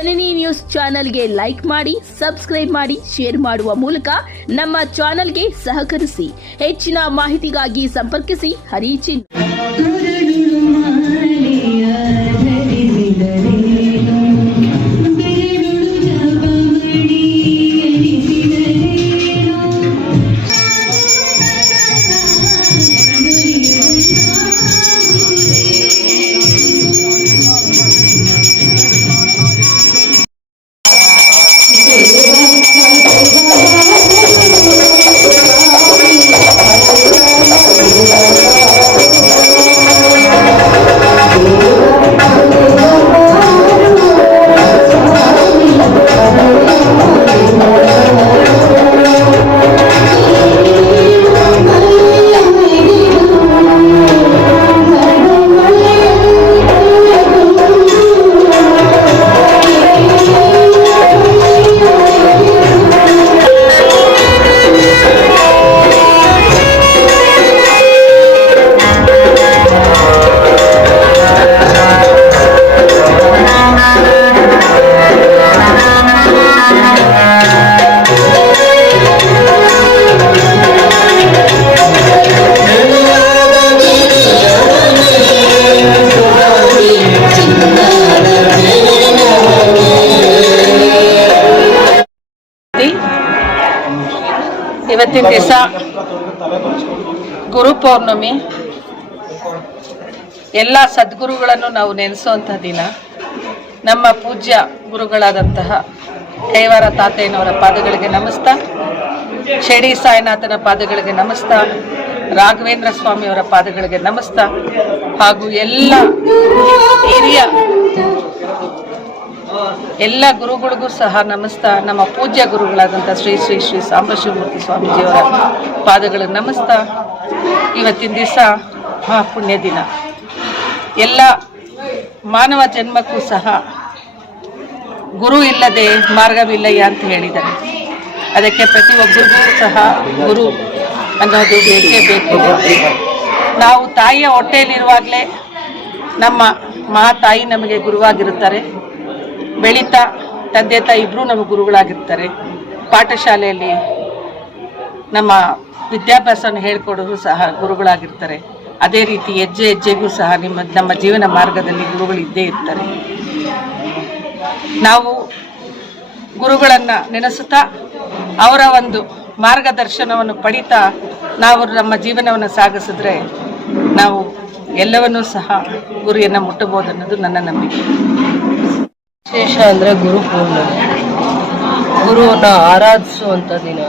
ಜನನಿ news ಚಾನೆಲ್ಗೆ like ಮಾಡಿ, subscribe ಮಾಡಿ, ಶೇರ್ ಮಾಡುವ ಮೂಲಕ ನಮ್ಮ ಚಾನೆಲ್ಗೆ ಸಹಕರಿಸಿ. ಹೆಚ್ಚಿನ ಮಾಹಿತಿಗಾಗಿ ಸಂಪರ್ಕಿಸಿ ಹರಿಚಿನ್. ಇವತ್ತಿನ ದಿವಸ ಗುರು ಪೌರ್ಣಮಿ. ಎಲ್ಲ ಸದ್ಗುರುಗಳನ್ನು ನಾವು ನೆನೆಸುವಂತಹ ದಿನ. ನಮ್ಮ ಪೂಜ್ಯ ಗುರುಗಳಾದಂತಹ ಕೈವಾರ ತಾತಯ್ಯನವರ ಪಾದಗಳಿಗೆ ನಮಸ್ತಾ, ಶಿರಡಿ ಸಾಯಿನಾಥನ ಪಾದಗಳಿಗೆ ನಮಸ್ತಾ, ರಾಘವೇಂದ್ರ ಸ್ವಾಮಿಯವರ ಪಾದಗಳಿಗೆ ನಮಸ್ತಾ, ಹಾಗೂ ಎಲ್ಲ ಗುರುಗಳಿಗೂ ಸಹ ನಮಸ್ತಾ. ನಮ್ಮ ಪೂಜ್ಯ ಗುರುಗಳಾದಂಥ ಶ್ರೀ ಶ್ರೀ ಶ್ರೀ ಸಾಂಬಶಿವಮೂರ್ತಿ ಸ್ವಾಮೀಜಿಯವರ ಪಾದಗಳಿಗೆ ನಮಸ್ತಾ. ಇವತ್ತಿನ ದಿವಸ ಪುಣ್ಯ ದಿನ. ಎಲ್ಲ ಮಾನವ ಜನ್ಮಕ್ಕೂ ಸಹ ಗುರು ಇಲ್ಲದೆ ಮಾರ್ಗವಿಲ್ಲಯ್ಯ ಅಂತ ಹೇಳಿದ್ದಾರೆ. ಅದಕ್ಕೆ ಪ್ರತಿಯೊಬ್ಬರಿಗೂ ಸಹ ಗುರು ಅನ್ನೋದು ಬೇಕೇ ಬೇಕು. ನಾವು ತಾಯಿಯ ಹೊಟ್ಟೆಯಲ್ಲಿರುವಾಗಲೇ ನಮ್ಮ ತಾಯಿ ನಮಗೆ ಗುರುವಾಗಿರುತ್ತಾರೆ. ಬೆಳೀತಾ ತಂದೆ ತಾಯಿ ಇಬ್ಬರೂ ನಮಗೆ ಗುರುಗಳಾಗಿರ್ತಾರೆ. ಪಾಠಶಾಲೆಯಲ್ಲಿ ನಮ್ಮ ವಿದ್ಯಾಭ್ಯಾಸವನ್ನು ಹೇಳ್ಕೊಡೋರು ಸಹ ಗುರುಗಳಾಗಿರ್ತಾರೆ. ಅದೇ ರೀತಿ ಹೆಜ್ಜೆ ಹೆಜ್ಜೆಗೂ ಸಹ ನಮ್ಮ ಜೀವನ ಮಾರ್ಗದಲ್ಲಿ ಗುರುಗಳು ಇದ್ದೇ ಇರ್ತಾರೆ. ನಾವು ಗುರುಗಳನ್ನು ನೆನೆಸುತ್ತಾ ಅವರ ಒಂದು ಮಾರ್ಗದರ್ಶನವನ್ನು ಪಡಿತಾ ನಾವು ನಮ್ಮ ಜೀವನವನ್ನು ಸಾಗಿಸಿದ್ರೆ ನಾವು ಎಲ್ಲವನ್ನೂ ಸಹ ಗುರಿಯನ್ನು ಮುಟ್ಟಬಹುದು ಅನ್ನೋದು ನನ್ನ ನಂಬಿಕೆ. ವಿಶೇಷ ಅಂದರೆ ಗುರು ಪೌರ್ಣಮಿ, ಗುರುವನ್ನು ಆರಾಧಿಸುವಂಥ ದಿನ.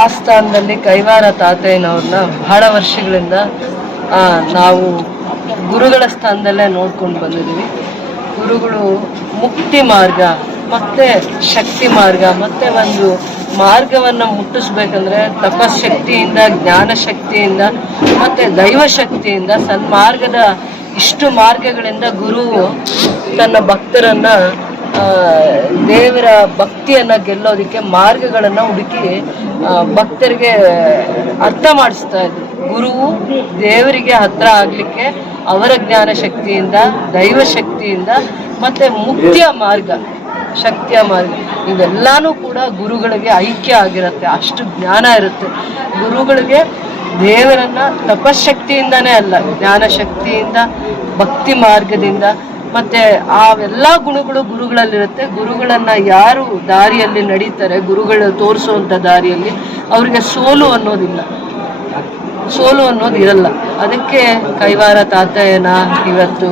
ಆ ಸ್ಥಾನದಲ್ಲಿ ಕೈವಾರ ತಾತಯ್ಯನವ್ರನ್ನ ಬಹಳ ವರ್ಷಗಳಿಂದ ನಾವು ಗುರುಗಳ ಸ್ಥಾನದಲ್ಲೇ ನೋಡ್ಕೊಂಡು ಬಂದಿದ್ದೀವಿ. ಗುರುಗಳು ಮುಕ್ತಿ ಮಾರ್ಗ ಮತ್ತು ಶಕ್ತಿ ಮಾರ್ಗ ಮತ್ತು ಒಂದು ಮಾರ್ಗವನ್ನು ಮುಟ್ಟಿಸ್ಬೇಕಂದ್ರೆ ತಪಶಕ್ತಿಯಿಂದ, ಜ್ಞಾನಶಕ್ತಿಯಿಂದ ಮತ್ತು ದೈವಶಕ್ತಿಯಿಂದ, ಸನ್ಮಾರ್ಗದ ಇಷ್ಟು ಮಾರ್ಗಗಳಿಂದ ಗುರು ತನ್ನ ಭಕ್ತರನ್ನ ದೇವರ ಭಕ್ತಿಯನ್ನ ಗೆಲ್ಲೋದಕ್ಕೆ ಮಾರ್ಗಗಳನ್ನು ಹುಡುಕಿ ಭಕ್ತರಿಗೆ ಅರ್ಥ ಮಾಡಿಸ್ತಾ ಇದ್ರು. ಗುರುವು ದೇವರಿಗೆ ಹತ್ರ ಆಗ್ಲಿಕ್ಕೆ ಅವರ ಜ್ಞಾನ ಶಕ್ತಿಯಿಂದ, ದೈವಶಕ್ತಿಯಿಂದ ಮತ್ತೆ ಮುಕ್ತಿಯ ಮಾರ್ಗ, ಶಕ್ತಿಯ ಮಾರ್ಗ, ಇವೆಲ್ಲಾನು ಕೂಡ ಗುರುಗಳಿಗೆ ಐಕ್ಯ ಆಗಿರುತ್ತೆ. ಅಷ್ಟು ಜ್ಞಾನ ಇರುತ್ತೆ ಗುರುಗಳಿಗೆ. ದೇವರನ್ನ ತಪಶಕ್ತಿಯಿಂದನೇ ಅಲ್ಲ, ಜ್ಞಾನಶಕ್ತಿಯಿಂದ, ಭಕ್ತಿ ಮಾರ್ಗದಿಂದ, ಮತ್ತೆ ಅವೆಲ್ಲ ಗುಣಗಳು ಗುರುಗಳಲ್ಲಿರುತ್ತೆ. ಗುರುಗಳನ್ನ ಯಾರು ದಾರಿಯಲ್ಲಿ ನಡೀತಾರೆ, ಗುರುಗಳು ತೋರಿಸುವಂಥ ದಾರಿಯಲ್ಲಿ, ಅವ್ರಿಗೆ ಸೋಲು ಅನ್ನೋದಿಲ್ಲ, ಸೋಲು ಅನ್ನೋದು ಇರಲ್ಲ. ಅದಕ್ಕೆ ಕೈವಾರ ತಾತಯ್ಯನ ಇವತ್ತು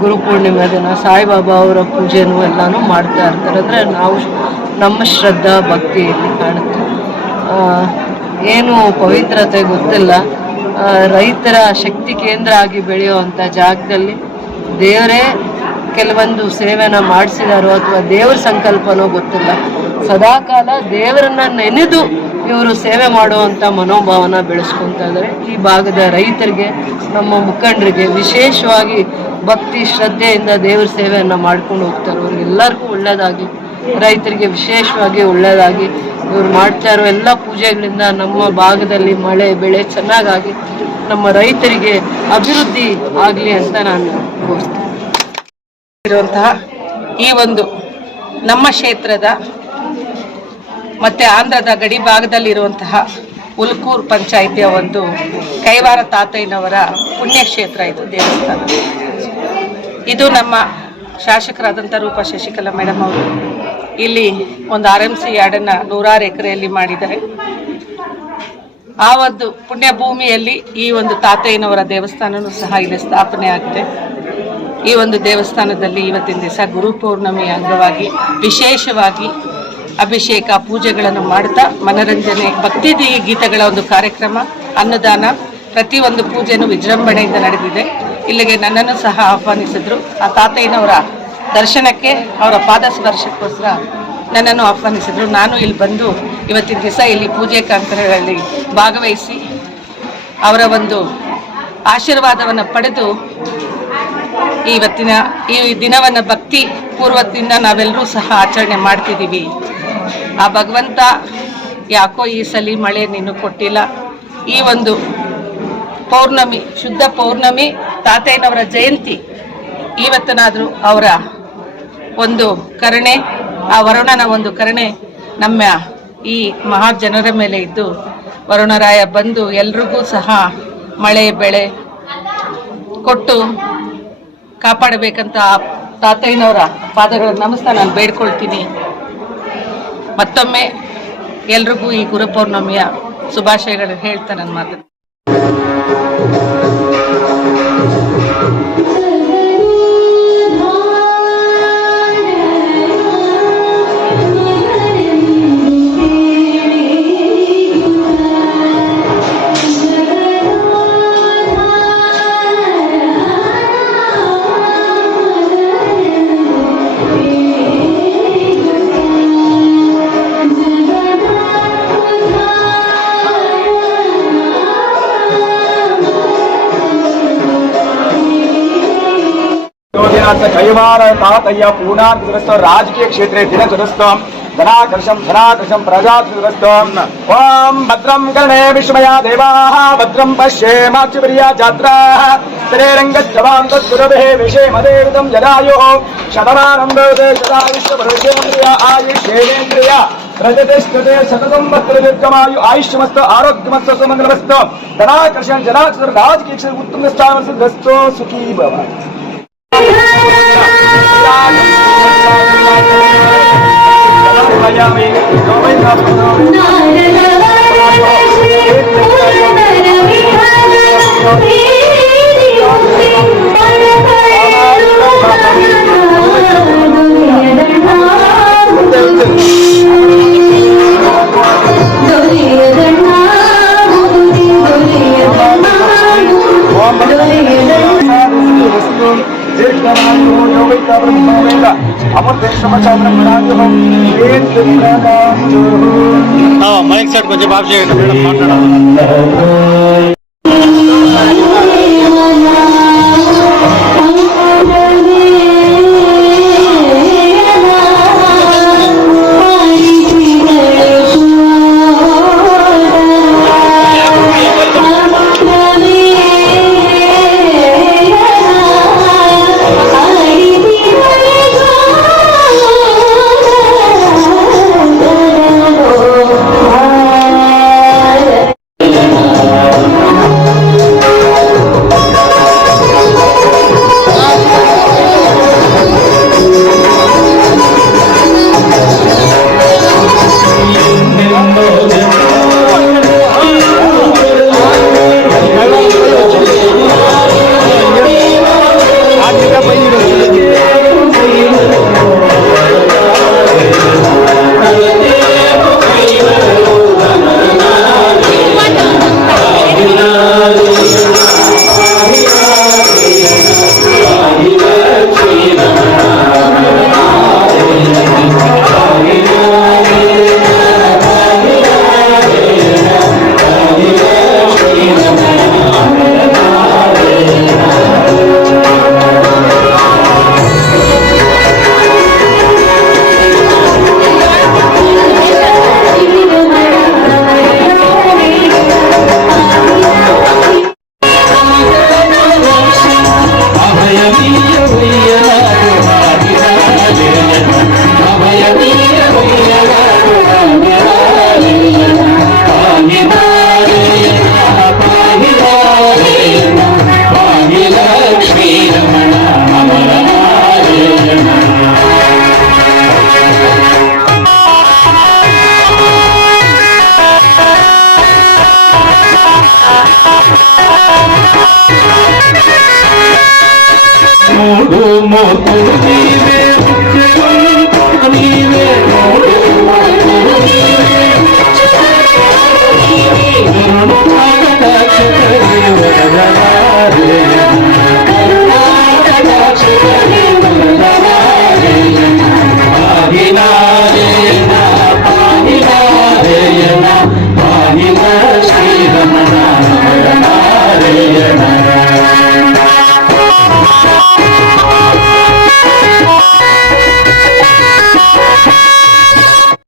ಗುರು ಪೂರ್ಣಿಮೆ ದಿನ ಸಾಯಿಬಾಬಾ ಅವರ ಪೂಜೆನೂ ಎಲ್ಲಾನು ಮಾಡ್ತಾ ಇರ್ತಾರೆ. ಅಂದರೆ ನಾವು ನಮ್ಮ ಶ್ರದ್ಧಾ ಭಕ್ತಿಯಲ್ಲಿ ಕಾಣುತ್ತೆ. ಏನು ಪವಿತ್ರತೆ ಗೊತ್ತಿಲ್ಲ. ರೈತರ ಶಕ್ತಿ ಕೇಂದ್ರ ಆಗಿ ಬೆಳೆಯುವಂಥ ಜಾಗದಲ್ಲಿ ದೇವರೇ ಕೆಲವೊಂದು ಸೇವೆನ ಮಾಡಿಸಿದಾರೋ ಅಥವಾ ದೇವರ ಸಂಕಲ್ಪನೋ ಗೊತ್ತಿಲ್ಲ. ಸದಾಕಾಲ ದೇವರನ್ನ ನೆನೆದು ಇವರು ಸೇವೆ ಮಾಡುವಂಥ ಮನೋಭಾವನ ಬೆಳೆಸ್ಕೊತಾ ಇದ್ದಾರೆ. ಈ ಭಾಗದ ರೈತರಿಗೆ, ನಮ್ಮ ಮುಖಂಡರಿಗೆ ವಿಶೇಷವಾಗಿ ಭಕ್ತಿ ಶ್ರದ್ಧೆಯಿಂದ ದೇವರ ಸೇವೆಯನ್ನು ಮಾಡ್ಕೊಂಡು ಹೋಗ್ತಾರೆ. ಅವ್ರಿಗೆಲ್ಲರಿಗೂ ಒಳ್ಳೆಯದಾಗಿ, ರೈತರಿಗೆ ವಿಶೇಷವಾಗಿ ಒಳ್ಳೆಯದಾಗಿ. ಇವ್ರು ಮಾಡ್ತಾ ಇರೋ ಎಲ್ಲ ಪೂಜೆಗಳಿಂದ ನಮ್ಮ ಭಾಗದಲ್ಲಿ ಮಳೆ ಬೆಳೆ ಚೆನ್ನಾಗಾಗಿ ನಮ್ಮ ರೈತರಿಗೆ ಅಭಿವೃದ್ಧಿ ಆಗಲಿ ಅಂತ ನಾನು ಇರುವಂತಹ ಈ ಒಂದು ನಮ್ಮ ಕ್ಷೇತ್ರದ ಮತ್ತೆ ಆಂಧ್ರದ ಗಡಿ ಭಾಗದಲ್ಲಿರುವಂತಹ ಉಲ್ಕೂರ್ ಪಂಚಾಯಿತಿಯ ಒಂದು ಕೈವಾರ ತಾತಯ್ಯನವರ ಪುಣ್ಯಕ್ಷೇತ್ರ ಇದು ದೇವಸ್ಥಾನ. ಇದು ನಮ್ಮ ಶಾಸಕರಾದಂಥ ರೂಪಾ ಶಶಿಕಲಾ ಮೇಡಮ್ ಅವರು ಇಲ್ಲಿ ಒಂದು RMC ಯಾರ್ಡನ್ನು 106 ಎಕರೆಯಲ್ಲಿ ಮಾಡಿದ್ದಾರೆ. ಆ ಒಂದು ಪುಣ್ಯ ಭೂಮಿಯಲ್ಲಿ ಈ ಒಂದು ತಾತಯ್ಯನವರ ದೇವಸ್ಥಾನವೂ ಸಹ ಇಲ್ಲಿ ಸ್ಥಾಪನೆ ಆಗಿದೆ. ಈ ಒಂದು ದೇವಸ್ಥಾನದಲ್ಲಿ ಇವತ್ತಿನ ದಿವಸ ಗುರು ಪೌರ್ಣಮಿ ಅಂಗವಾಗಿ ವಿಶೇಷವಾಗಿ ಅಭಿಷೇಕ ಪೂಜೆಗಳನ್ನು ಮಾಡ್ತಾ ಮನರಂಜನೆ ಭಕ್ತಿ ಗೀತೆಗಳ ಒಂದು ಕಾರ್ಯಕ್ರಮ, ಅನ್ನದಾನ, ಪ್ರತಿಯೊಂದು ಪೂಜೆನೂ ವಿಜೃಂಭಣೆಯಿಂದ ನಡೆದಿದೆ. ಇಲ್ಲಿಗೆ ನನ್ನನ್ನು ಸಹ ಆಹ್ವಾನಿಸಿದ್ರು. ಆ ತಾತಯ್ಯನವರ ದರ್ಶನಕ್ಕೆ, ಅವರ ಪಾದ ಸ್ಪರ್ಶಕ್ಕೋಸ್ಕರ ನನ್ನನ್ನು ಆಹ್ವಾನಿಸಿದ್ರು. ನಾನು ಇಲ್ಲಿ ಬಂದು ಇವತ್ತಿನ ದಿವಸ ಇಲ್ಲಿ ಪೂಜೆ ಕಾರ್ಯಕ್ರಮಗಳಲ್ಲಿ ಭಾಗವಹಿಸಿ ಅವರ ಒಂದು ಆಶೀರ್ವಾದವನ್ನು ಪಡೆದು ಇವತ್ತಿನ ಈ ದಿನವನ್ನು ಭಕ್ತಿ ಪೂರ್ವದಿಂದ ನಾವೆಲ್ಲರೂ ಸಹ ಆಚರಣೆ ಮಾಡ್ತಿದ್ದೀವಿ. ಆ ಭಗವಂತ ಯಾಕೋ ಈ ಸಲ ಮಳೆ ನೀನು ಕೊಟ್ಟಿಲ್ಲ. ಈ ಒಂದು ಪೌರ್ಣಮಿ, ಶುದ್ಧ ಪೌರ್ಣಮಿ, ತಾತಯ್ಯನವರ ಜಯಂತಿ, ಇವತ್ತನಾದರೂ ಅವರ ಒಂದು ಕರುಣೆ, ಆ ವರುಣನ ಒಂದು ಕರುಣೆ ನಮ್ಮ ಈ ಮಹಾಜನರ ಮೇಲೆ ಇದ್ದು ವರುಣರಾಯ ಬಂದು ಎಲ್ರಿಗೂ ಸಹ ಮಳೆ ಬೆಳೆ ಕೊಟ್ಟು ಕಾಪಾಡಬೇಕಂತ ತಾತಯ್ಯನವರ ಪಾದಗಳನ್ನು ನಮಸ್ತಾ ನಾನು ಬೇಡ್ಕೊಳ್ತೀನಿ. ಮತ್ತೊಮ್ಮೆ ಎಲ್ರಿಗೂ ಈ ಗುರು ಪೌರ್ಣಮಿಯ ಶುಭಾಶಯಗಳು ಹೇಳ್ತಾ ನನ್ನ ಮಾತು. कैवार तातय्य पूर्णार्थ राजकीय क्षेत्रे दिनचतुरस्थ धनाकर्षम प्रजातुरस्थ ओम भद्रं कर्णे विश्वमया देवाः भद्रं पश्येमाक्षप्रिया जात्राः त्रिरङ्गच्छवां तत्पुरभे विषेमदेवतं जरायुः शतमानं भवते सदा विश्वभविष्येन्द्रिय आयुष्येन्द्रिय प्रजतिष्ठते सततं वक्त्रदीर्घमायु आयुष्यमस्तु आरोग्यमस्तु सुमङ्गलमस्तु धनाकर्षण जनाचतुर राजकीय क्षेत्रे उत्तम स्थानमस्तु सुखी भव. మైక్ సెట్ కొంచెం బాబు చేయండి మేడం మాట్లాడాలి. ಮೂಡು ಮೂರ್ತಿಗಳು ನೀವೇ ನೀವೇ ಮೂಡು ಮೂರ್ತಿಗಳು ನೀವೇ ಕರುಣಾಕಟಾಕ್ಷ ಕರೆಯುವವರಾರೆ